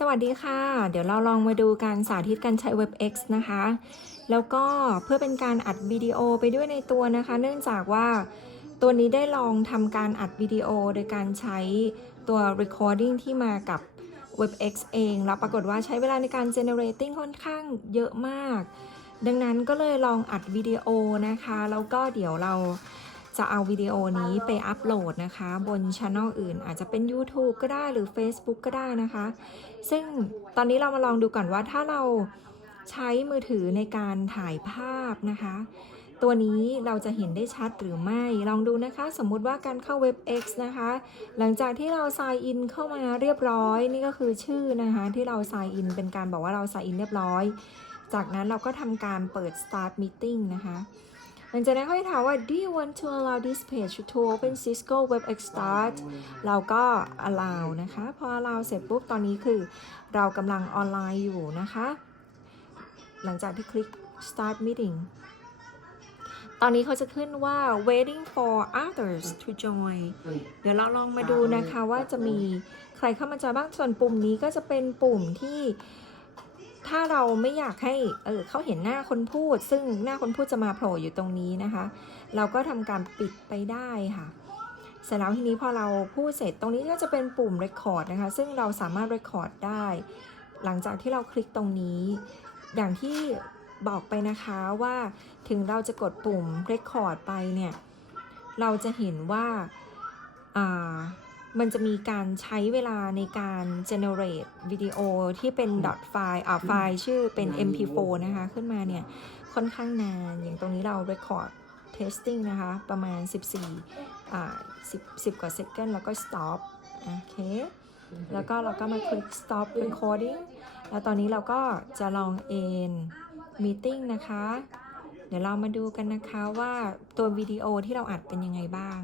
สวัสดีค่ะ เดี๋ยวเราลองมาดูการสาธิตการใช้ WebEx นะคะ แล้วก็เพื่อเป็นการอัดวิดีโอไปด้วยในตัวนะคะ เนื่องจากว่าตัวนี้ได้ลองทำการอัดวิดีโอโดยการใช้ตัว recording ที่มากับ WebEx เอง แล้วปรากฏว่าใช้เวลาในการ generating ค่อนข้างเยอะมาก ดังนั้นก็เลยลองอัดวิดีโอนะคะ แล้วก็เดี๋ยวเรา จะเอาวิดีโอนี้ไปอัปโหลดนะคะ บนช anel อื่น อาจจะเป็น YouTube ก็ได้หรือ Facebook ก็ได้นะคะ ซึ่งตอนนี้เรามาลองดูก่อนว่าถ้าเราใช้มือถือในการถ่ายภาพนะคะ ตัวนี้เราจะเห็นได้ชัดหรือไม่ลองดูนะคะ สมมุติว่าการเข้า WebEx นะคะ หลังจากที่เรา sign in เข้ามาเรียบร้อย นี่ก็คือชื่อนะคะ ที่เรา sign in เป็นการบอกว่าเรา sign in เรียบร้อย จากนั้นเราก็ทำการเปิด start meeting นะคะ หลังจากนั้นเขาจะถามว่า do you want to allow this page to open Cisco WebEx Start เราก็ allow นะคะ พอ allow เสร็จปุ๊บ ตอนนี้คือเรากำลังออนไลน์อยู่นะคะ หลังจากที่คลิก start meeting ตอนนี้เขาจะขึ้นว่า waiting for others to join เดี๋ยวเราลองมาดูนะคะว่าจะมีใครเข้ามาจอยบ้าง ส่วนปุ่มนี้ก็จะเป็นปุ่มที่ ถ้าเราไม่อยากให้เออเขาเห็นหน้าคนพูด ซึ่งหน้าคนพูดจะมาโผล่อยู่ตรงนี้นะคะ เราก็ทำการปิดไปได้ค่ะเสร็จแล้วทีนี้พอเราพูดเสร็จตรงนี้ก็จะเป็นปุ่ม record นะคะ ซึ่งเราสามารถ record ได้ หลังจากที่เราคลิกตรงนี้ อย่างที่บอกไปนะคะว่าถึงเราจะกดปุ่ม record ไปเนี่ย เราจะเห็นว่าอ่า มันจะมีการใช้เวลาในการ generate วิดีโอที่เป็น dot file อ่าไฟล์ชื่อเป็น mp4 นะคะ ขึ้นมาเนี่ย ค่อนข้างนาน อย่างตรงนี้เรา record testing นะคะ ประมาณ 14อ่า10 10 กว่า second แล้วก็ stop โอเค แล้วก็เราก็มาคลิก stop recording แล้วตอนนี้เราก็จะลอง end meeting นะคะ เดี๋ยวเรามาดูกันนะคะว่าตัววิดีโอที่เราอัดเป็นยังไงบ้าง